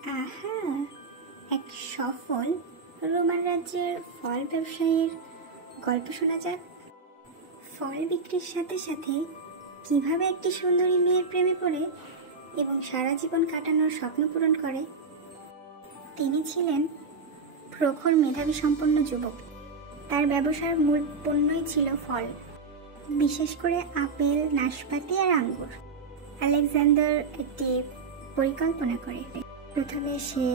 আহা, এক সফল রোমান রাজ্যের ফল ব্যবসায়ীর গল্প শোনা যাক। ফল বিক্রির সাথে সাথে কিভাবে একটি সুন্দরী মেয়ের প্রেমে পড়ে এবং সারা জীবন কাটানোর স্বপ্ন পূরণ করে। তিনি ছিলেন প্রখর মেধাবী সম্পন্ন যুবক। তার ব্যবসার মূল পণ্যই ছিল ফল, বিশেষ করে আপেল, নাশপাতি আর আঙ্গুর। আলেকজান্ডার একটি পরিকল্পনা করে। প্রথমে সে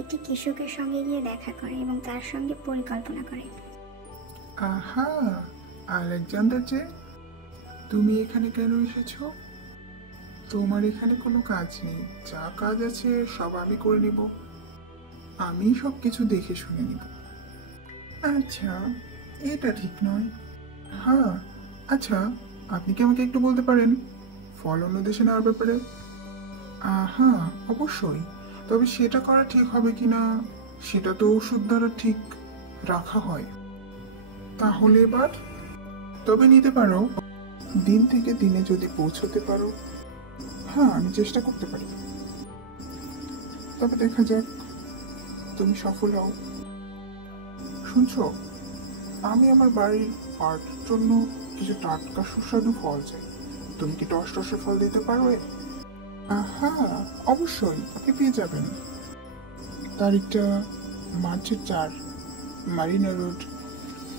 একটি কৃষকের সঙ্গে গিয়ে দেখা করে এবং তার সঙ্গে পরিকল্পনা করে। আহা, আলেকজান্ডার যে, তুমি এখানে কেন এসেছো? তোমার এখানে কোনো কাজ নেই, যা কাজ আছে সব আমি করে নিব। আমি সব কিছু দেখে শুনে নিব। আচ্ছা, এটা ঠিক নয়। হ্যাঁ, আচ্ছা, আপনি কি আমাকে একটু বলতে পারেন ফল অন্য দেশে নেওয়ার ব্যাপারে? হ্যাঁ, অবশ্যই। তবে সেটা করা ঠিক হবে কিনা সেটা তো ওষুধ দ্বারা ঠিক রাখা হয়। তাহলে এবার তবে নিতে পারো, দিন থেকে দিনে যদি পৌঁছতে পারো। হ্যাঁ, আমি চেষ্টা করতে পারি। তবে দেখা যাক তুমি সফল হও। শুনছো, আমি আমার বাড়ির পার্টির জন্য কিছু টাটকা সুস্বাদু ফল চাই। তুমি কি টসটসে ফল দিতে পারবে? হ্যাঁ, অবশ্যই, আপনি পেয়ে যাবেন। তারিখটা মার্চের 4, মারিনা রোড,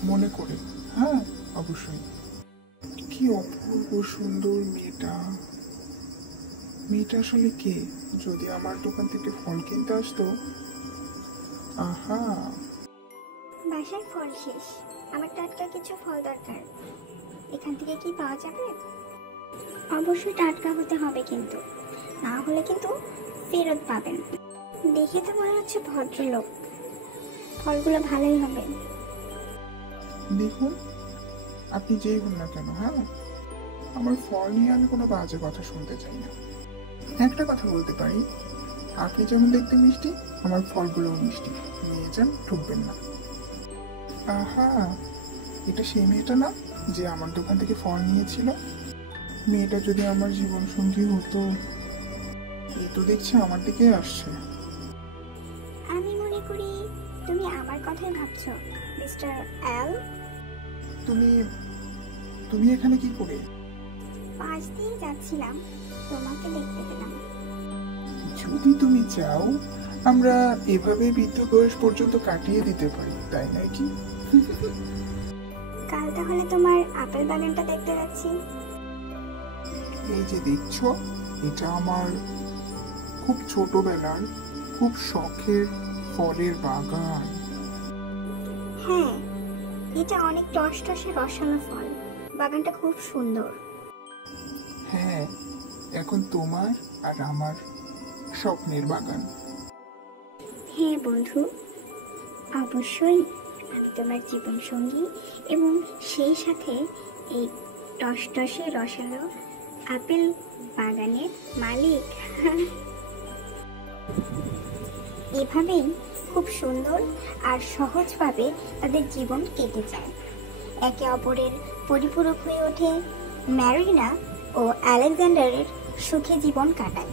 মনে করে। হ্যাঁ, অবশ্যই। কি অপূর্ব সুন্দর মেয়েটা। মেয়েটা আসলে কে? যদি আমার দোকান থেকে ফল কিনতে আসতো। আহা, বাসায় ফল শেষ, আমার টাটকা কিছু ফল দরকার। এখান থেকে কি পাওয়া যাবে? অবশ্যই টাটকা হতে হবে, কিন্তু না হলে কিন্তু ফেরত পাবেন। দেখে তো মনে হচ্ছে ভদ্রলোক, ফলগুলো ভালোই হবে। দেখুন, আপনি যেই হন না কেন, হ্যাঁ, আমার ফল নিয়ে আমি কোনো বাজে কথা শুনতে চাই না। একটা কথা বলতে পারি, আপনি যেমন দেখতে মিষ্টি, আমার ফলগুলোও মিষ্টি। নিয়ে যান, ঠকবেন না। আহা, এটা সেই মেয়েটা না যে আমার দোকান থেকে ফল নিয়েছিল? মেয়েটা যদি আমার জীবন সঙ্গী হতো। এই তো দেখছি আমার দিকে আসছে। আমি মনে করি তুমি আমার কথাই ভাবছো, মিস্টার এল। তুমি তুমি এখানে কি করে? পাশ দিয়ে যাচ্ছিলাম, তোমাকে দেখতে পেলাম। যদি তুমি চাও, আমরা এভাবে বৃদ্ধ বয়স পর্যন্ত কাটিয়ে দিতে পারি, তাই নয় কি? কাল তাহলে তোমার আপেল বাগানটা দেখতে যাচ্ছি। এই যে দেখছো, এটা আমার খুব ছোটবেলার খুব শখের ফলের বাগান। হ্যাঁ, এটা অনেক টসটসে রসালো ফল। বাগানটা খুব সুন্দর। হ্যাঁ, এখন তোমার আর আমার স্বপ্নের বাগান। হ্যাঁ বন্ধু, অবশ্যই আমি তোমার জীবন সঙ্গী এবং সেই সাথে এই টসটসে রসালো আপেল বাগানের মালিক। এভাবেই খুব সুন্দর আর সহজভাবে তাদের জীবন কেটে যায়। একে অপরের পরিপূরক হয়ে ওঠে। ম্যারিনা ও আলেকজান্ডারের সুখে জীবন কাটায়।